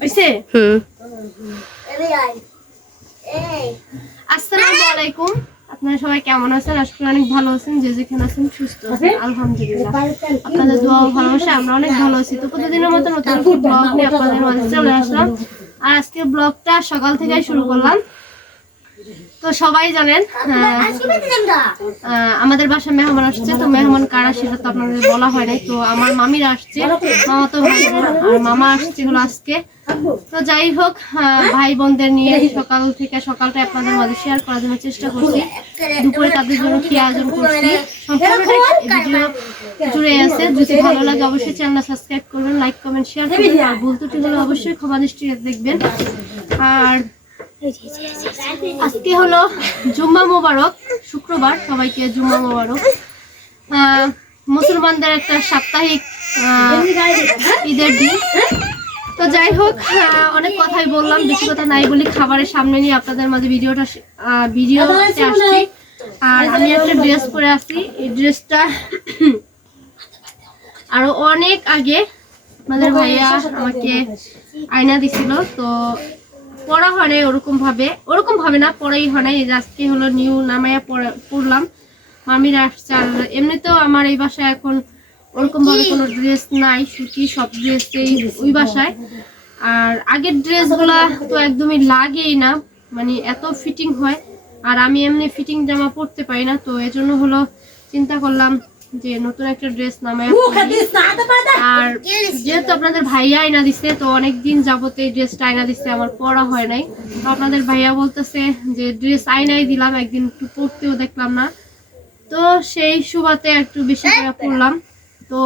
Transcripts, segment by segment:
হইছে? হুম। আসসালামু আলাইকুম আপনারা সবাই কেমন আছেন? আজকে অনেক ভালো আছেন যে যেখানে আছেন সুস্থ আছেন আলহামদুলিল্লাহ। আপনাদের দোয়া ও ভালোবাসা আমরা অনেক ভালো আছি। তো প্রতিদিনের মতো নতুন ব্লগ নিয়ে আপনাদের মাঝে চলে আসলাম। আর আজকে ব্লগটা সকাল থেকে শুরু করলাম। তো সবাই জানেন আমাদের বাসায় মেহমান আসছে, তো মেহমান কারা সেটা তো আপনাদের বলা হয় নাই। তো আমার মামিরা আসছে মামা তো ভাই আর মামা আসছে হলো আজকে। তো যাই হোক ভাই বোনদের নিয়ে সকাল থেকে সকালটা আপনাদের মাঝে শেয়ার করার জন্য চেষ্টা করছি। দুপুরে তাদের জন্য কি আয়োজন করছি জুড়ে আছে। যদি ভালো লাগে অবশ্যই চ্যানেলটা সাবস্ক্রাইব করবেন লাইক কমেন্ট শেয়ার করবেন। আর ভুল ত্রুটি হলে অবশ্যই ক্ষমা দৃষ্টিতে দেখবেন। আর আজকে হলো জুম্মা মোবারক, শুক্রবার, সবাইকে জুম্মা মোবারক। মুসলমানদের একটা সাপ্তাহিক ঈদের দিন। তো যাই হোক অনেক কথাই বললাম, বেশি কথা নাই বলি খাবারের সামনে নিয়ে আপনাদের মাঝে ভিডিওটা ভিডিও আসছি। আর আমি একটা ড্রেস পরে আসছি এই ড্রেসটা আরও অনেক আগে আমাদের ভাইয়া আমাকে আয়না দিছিল, তো পড়া হয় নাই ওরকম ভাবে। ওরকম ভাবে না পড়াই হয় নাই। এই আজকে হলো নিউ নামাইয়া পড়া- পড়লাম। মামিরা আসছে আর এমনিতেও আমার এই বাসায় এখন ওরকম ভাবে কোনো ড্রেস নাই সুতি সব ড্রেসেই ওই বাসায়। আর আগের ড্রেসগুলা তো একদমই লাগেই না। মানে এত ফিটিং হয়। আর আমি এমনি ফিটিং জামা পরতে পারি না তো এজন্য হলো চিন্তা করলাম যে নতুন একটা ড্রেস নামায় আর যেহেতু আপনাদের ভাইয়া আয়না দিচ্ছে তো অনেক দিন যাবত এই ড্রেসটা আয়না দিচ্ছে আমার পরা হয় নাই। তো আপনাদের ভাইয়া বলতেছে যে ড্রেস আয়নাই দিলাম একদিন একটু পরতেও দেখলাম না। তো সেই সুবাতে একটু বেশি করে পড়লাম তো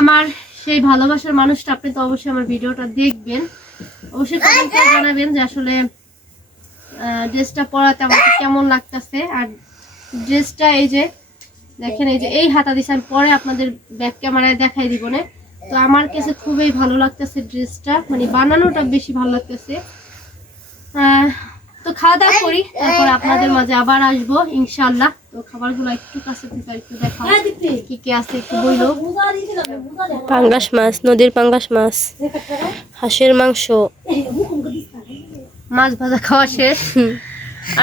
আমার সেই ভালোবাসার মানুষটা আপনি তো অবশ্যই আমার ভিডিওটা দেখবেন। অবশ্যই কমেন্ট করে জানাবেন যে আসলে ড্রেসটা পরাতে আমাকে কেমন লাগতেছে। আর ড্রেসটা এই যে দেখেন এই যে এই হাতা দিছে আমি পরে আপনাদের ব্যাক ক্যামেরায় দেখাই দিব না। তো আমার কাছে খুবই ভালো লাগতেছে ড্রেসটা মানে বানানোটা বেশি ভালো লাগতেছে। তো খাওয়া দাওয়া করি তারপর আপনাদের মাঝে আবার আসব ইনশাল্লাহ তো খাবারগুলো একটু কাছে থেকে একটু দেখাও কি কি আছে একটু বইলো পাঙ্গাস মাছ নদীর পাঙ্গাস মাছ হাঁসের মাংস। মাছ ভাজা খাওয়া শেষ।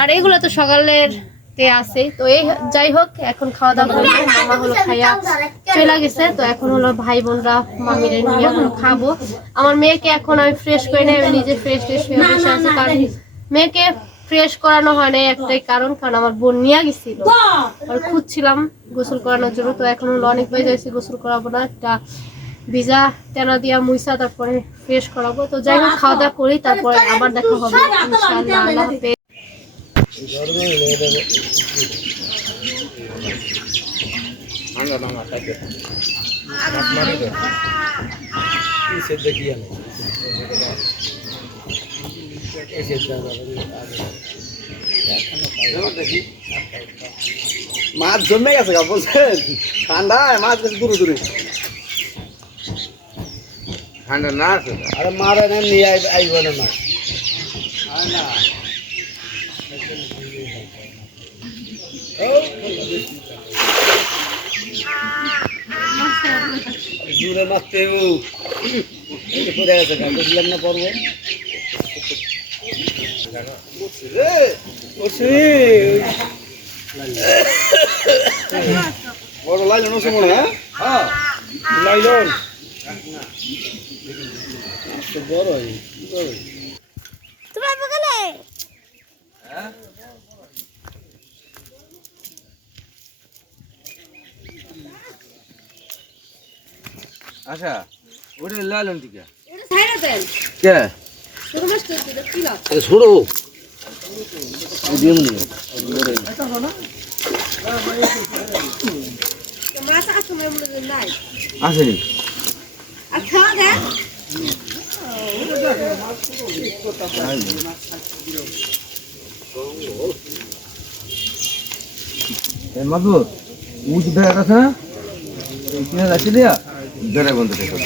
আর এগুলো তো সকালের তে আছে। তো এই যাই হোক, এখন খাওয়া দাওয়া করব। মামা হলো খাইয়া চলে গেছে। তো এখন হলো ভাই বোনরা মামিরে নিয়ে হলো খাব। আমার মেয়েকে এখন আমি ফ্রেশ করে নেই, আমি নিজে ফ্রেশ ট্রেশ হয়ে বসে আছি। কারণ মেয়েকে ফ্রেশ করানো হয় না একটাই কারণ কারণ আমার বোন নিয়ে গেছিল। আর খুঁজছিলাম গোসল করানোর জন্য। তো এখন হলো অনেক বেজে হয়েছে, গোসল করাবো না। একটা ভিজা তেনা দিয়া মুইসা তারপরে ফ্রেশ করাবো। তো যাই হোক খাওয়া দাওয়া করি, তারপরে আবার দেখা হবে। ইনশাআল্লাহ, আল্লাহ দেখি আমি মাছ জমে গেছে গা বলছেন? ঠান্ডায় মাছ গেছে দূরে দূরে। ঠান্ডা না আছে? আরে মারে না নিয়ে আই আইব না মাছ। না। দূরে মারতে পড়ে গেছে বুঝলাম না পর্ব বড় লাইলন আছে মনে হয় হ্যাঁ? লাইলন। বড় তোমার বগলে? আচ্ছা ওটা লাইলন টিকা কে? ছোড়ো দিম আছে নাই। আসেনি। দেন। মাদু দেখা গেছে না? কিনে যাচ্ছি দিয়া। বেড়ে বন্ধ দেখো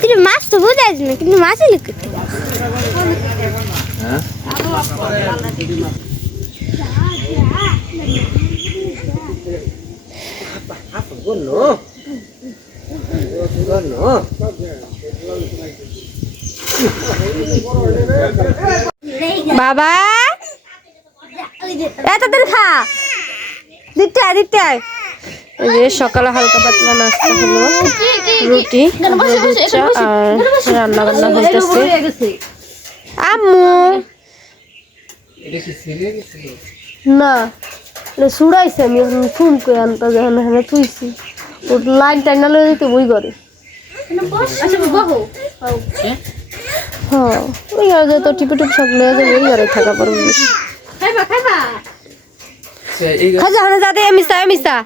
কিন্তু মাছ তো বোঝা যাচ্ছে না কিন্তু মাছই লিখতে হ্যাঁ Gono. Gono. বাবা এতদিন খা দিতে আয় দিতে। আয় এই যে সকালে হালকা পাতলা নাস্তা হলো রুটি চা আর রান্না বান্না হইতেছে। আম্মু। না এটা সুড়াইছে আমি ফুম করে আনতে যখন এখানে তুইছি ওর লাইন টাইন না লয়ে দিতে বই করে হ্যাঁ? ওই আর তো টিপে টিপ সব লয়ে যাবে ওই ঘরে থাকা পারব খাইবা খাইবা? খাজা হানে যাতে মিসা মিসা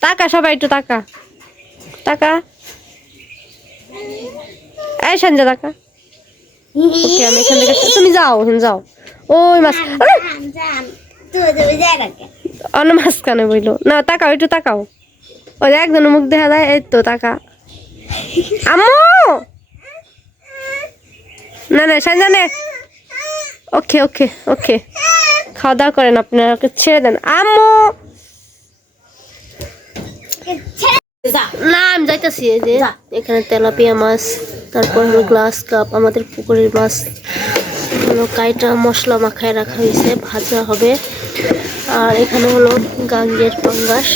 টাকা, সবাই একটু টাকা। টাকা? এই সঞ্জয়, টাকা। ওকে, আমি এখান থেকে তুমি যাও যাও। ওই মাছ অন্য মাছ কানে বইলো? না, তাকাও, একটু তাকাও। ওই একজন মুখ দেখা যায়, এই তো টাকা। আম্মু! না না, সঞ্জয় নে। ওকে ওকে ওকে। খাওয়া দাওয়া করেন আপনারা ওকে ছেড়ে দেন। আম্মু! না আমি যাইতেছি এই যে এখানে তেলাপিয়া মাছ তারপর হলো গ্লাস কাপ আমাদের পুকুরের মাছ হলো কাইটা মশলা মাখায় রাখা হয়েছে ভাজা হবে। আর এখানে হলো গাঙ্গের পাঙ্গাস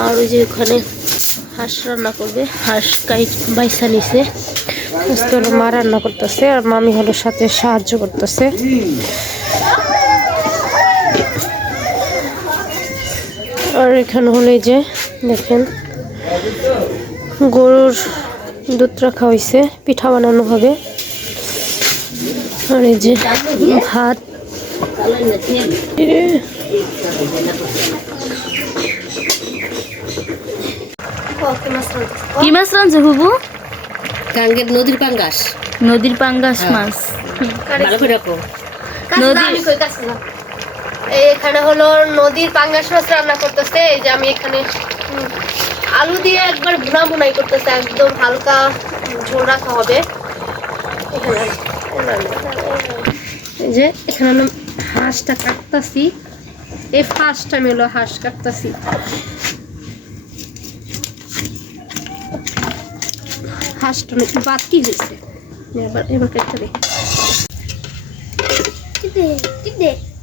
আর ওই যে ওখানে হাঁস রান্না করবে হাঁস কাইট বাইসা নিছে। আজকে হলো মা রান্না করতেছে আর মামি হলো সাথে সাহায্য করতেছে। আর এখানে হলো এই যে দেখেন গরুর দুধ রাখা হয়েছে পিঠা বানানো হবে। আর এই যে ভাত। কি মাছ রাঁধছে হুবু গাঙ্গের নদীর পাঙ্গাস। নদীর পাঙ্গাস মাছ। ভালো করে রাখো। নদীর- এখানে হলো নদীর পাঙ্গাস মাছ রান্না করতেছে, এই যে আমি এখানে আলু দিয়ে একবার ভুনা ভুনাই করতেছে, একদম হালকা ঝোল রাখা হবে। যে, এখানে হাঁসটা কাটতাছি। এই ফার্স্ট টাইম হলো হাঁস কাটতাছি। হাঁসটা না একটু বাকি হয়েছে। এবার এবার কেটে দেখি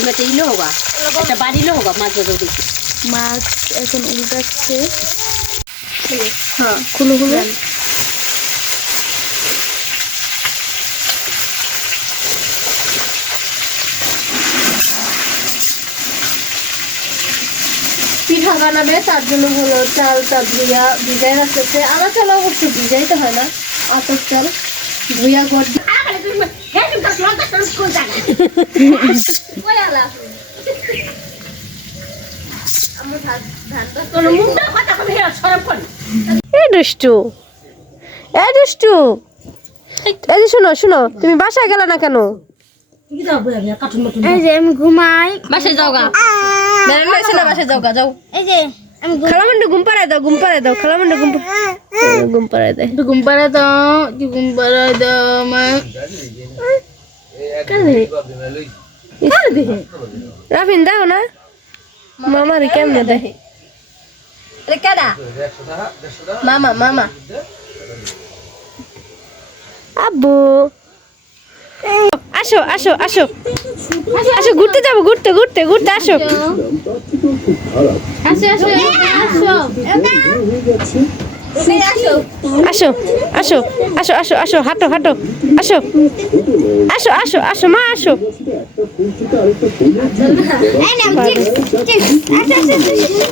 বুবু তুমি একটা ইলো হোগা একটা বাড়িলো হোগা মাছ এখন উল্টাচ্ছে। হ্যাঁ। খুলো খুলো। পিঠা বানাবে তার জন্য হলো চালটা ধুইয়া ভিজাই রাখতেছে। আলা চাল অবশ্য ভিজাইতে হয় না। আতর চাল ধুইয়া গড় এ দুষ্টু এ দুষ্টু। এই যে শোনো শোনো তুমি বাসায় গেলে না কেন? এই যে আমি ঘুমাই। বাসে যাও গা। বাসে যাও গা যাও। এই যে খালামন্ডু ঘুম পাড়ায় দাও ঘুম পাড়ায় দাও খালামন্ডু ঘুম ঘুম পাড়ায় দেয় ঘুম পাড়া দাও ঘুম পাড়া দাও আমার রাফিন দাও না। মামার কেমনে দেয় মামা মামা। আব্বু। আসো আসো আসো। আসো ঘুরতে যাব ঘুরতে ঘুরতে ঘুরতে আসো। আসো আসো আসো। আসো আসো আসো আসো আসো হাঁটো হাঁটো আসো আসো আসো আসো মা আসো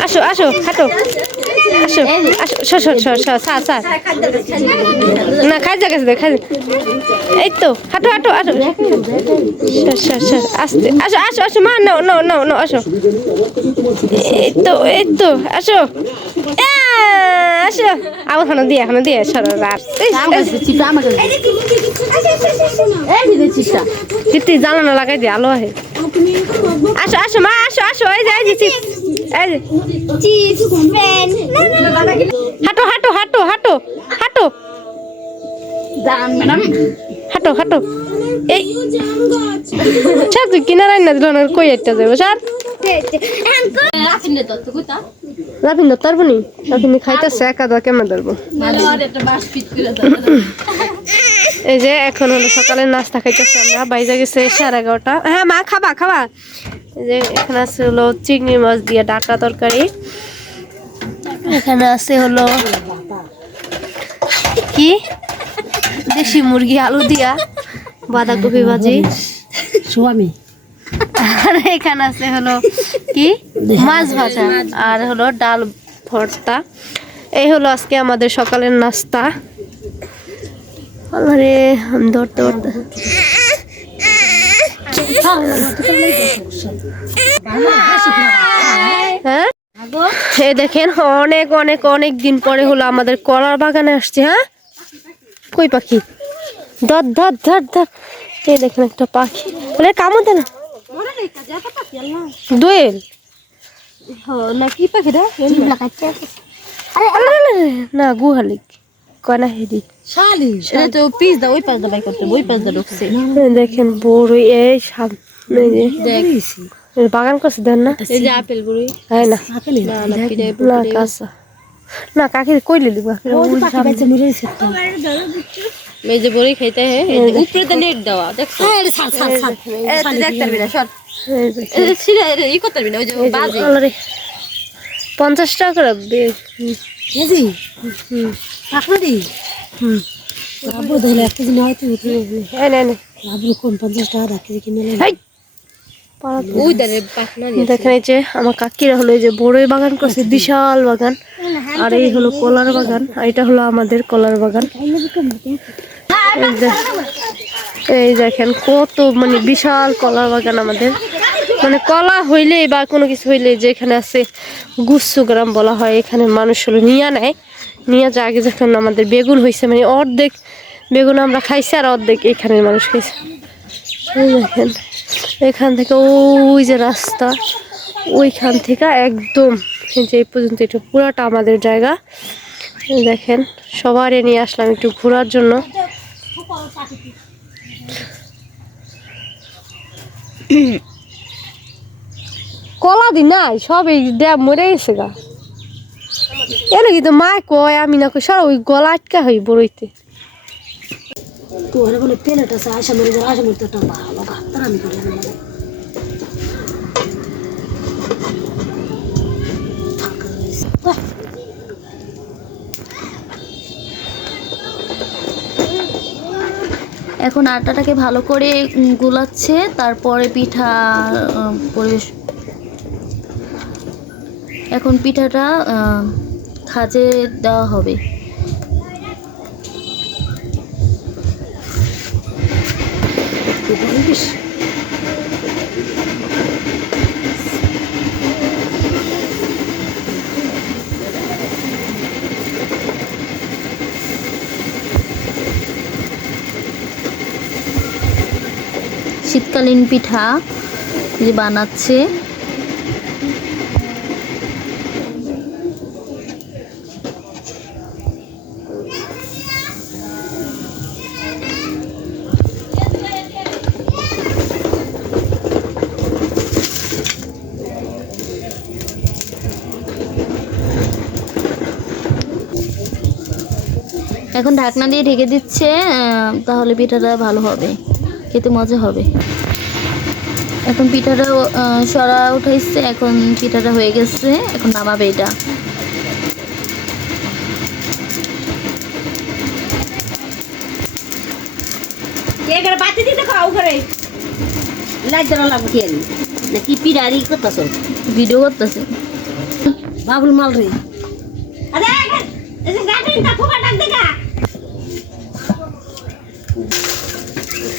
আসো আসো হাঁটো আসো আসো সর সর সর সর সার না খাই গেছে দে খাই এই তো হাঁটো হাঁটো আসো সর সর সর আস্তে আসো আসো আসো মা নাও নাও নাও নাও আসো এই তো এই তো আসো আসো আবার খানা দিয়ে এখানে দিয়ে সরো চিপটা জানানো লাগাই দিয়ে আলো আহে। আসো আসো মা আসো আসো এই যে এই যে চিপ এই যে। হাঁটো হাঁটো হাঁটো হাঁটো হাঁটো। হাঁটো হাঁটো। এই। স্যার তুই কিনা রান্না দিল না কই একটা যাব স্যার রাফিন রাবিন নি? রাবিন খাইতেছে একা দা কেমন ধরবো। এই যে এখন হলো সকালে নাস্তা খাইতেছি আমরা। বাইরে গেছে সাড়ে এগারোটা। হ্যাঁ মা খাবা খাবা। এই যে এখানে আছে হলো চিংড়ি মাছ দিয়ে ডাটা তরকারি। এখানে আছে হলো কি? দেশি মুরগি আলু দিয়া বাঁধাকপি ভাজি। স্বামী আর এখানে আছে হলো কি? মাছ ভাজা। আর হলো ডাল ভর্তা। এই হলো আজকে আমাদের সকালের নাস্তা। আরে ধরতে ধরতে হ্যাঁ? এই দেখেন অনেক অনেক অনেক দিন পরে হলো আমাদের কলার বাগানে আসছে হ্যাঁ? কই পাখি? ধর ধর ধর ধর। এই দেখেন একটা পাখি। বলে কামড় দে না। দোয়েল? না কি আরে আরে, না গুহালিক কয়না হেরি? শালি। এটা তো পিস দাও ওই পাশ দা বাই করতে ওই পাশ দা ঢুকছে। দেখেন বড় এই সামনে বাগান করছে দেন না? এই যে আপেল বড়ই। হ্যাঁ না। না না পিড়ে না কাঁচা। যে বড়ই খাইতে হ্যাঁ উপরে তো নেট দেওয়া দেখছ ছাড় ছাড় ছাড় এটা দেখতে পারবি না সর। এই ই করতে পারবি না ওই যে বাজে। পঞ্চাশ টাকা করে রাখ কেজি দি হুম আবু ধরে এক কেজি নয় তুই এই নে নে আবু কোন পঞ্চাশ টাকা দা কেজি কিনে হেই পাড়া তো। ওই দাঁড়ে পাখনা দেখেন এই যে আমার কাকিরা হলো এই যে বড়ই বাগান করছে বিশাল বাগান। আর এই হলো কলার বাগান আর এটা হলো আমাদের কলার বাগান। এই দেখেন কত মানে বিশাল কলার বাগান আমাদের। মানে কলা হইলেই বা কোনো কিছু হইলে যে এখানে আছে গুচ্ছু গ্রাম বলা হয় এখানে মানুষ হলো নিয়ে নেয়। নিয়ে যা আগে যখন আমাদের বেগুন হয়েছে মানে অর্ধেক বেগুন আমরা খাইছি আর অর্ধেক এখানের মানুষ খাইছে। এই দেখেন। এখান থেকে ওই যে রাস্তা, ওইখান থেকে একদম যে পর্যন্ত এটা পুরাটা আমাদের জায়গা। দেখেন সবারই নিয়ে আসলাম একটু ঘোরার জন্য। কলা দি নাই, সব এই ড্যাম মরে গেছে গা। এর কিন্তু মা কয়, আমি না কই সারা ওই গলা আটকা হই বড়ইতে তো একটা নেব এখন আটাটাকে ভালো করে গুলাচ্ছে, তারপরে পিঠা পরিবেশ এখন পিঠাটা খাজে দেওয়া হবে। শীতকালীন পিঠা যে বানাচ্ছে। এখন ঢাকনা দিয়ে ঢেকে দিচ্ছে তাহলে পিঠাটা ভালো হবে। খেতে মজা হবে। এখন পিঠাটা সরা উঠাইছে এখন পিঠাটা হয়ে গেছে এখন নামাবে এটা। বাতি দিতে খাও ঘরে? লাইট দেওয়া লাগবে কি আনি নাকি পিড়ারি করতেছ? ভিডিও করতেছে। বাবুল মাল রে। আরে গাড়ি তা খুব ডাক দেখা।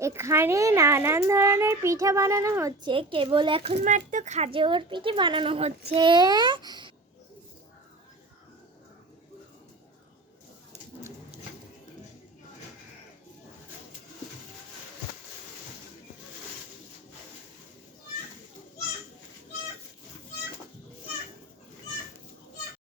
এখানে নানান ধরনের পিঠা বানানো হচ্ছে। কেবল এখন মাত্র খাজোর পিঠে বানানো হচ্ছে।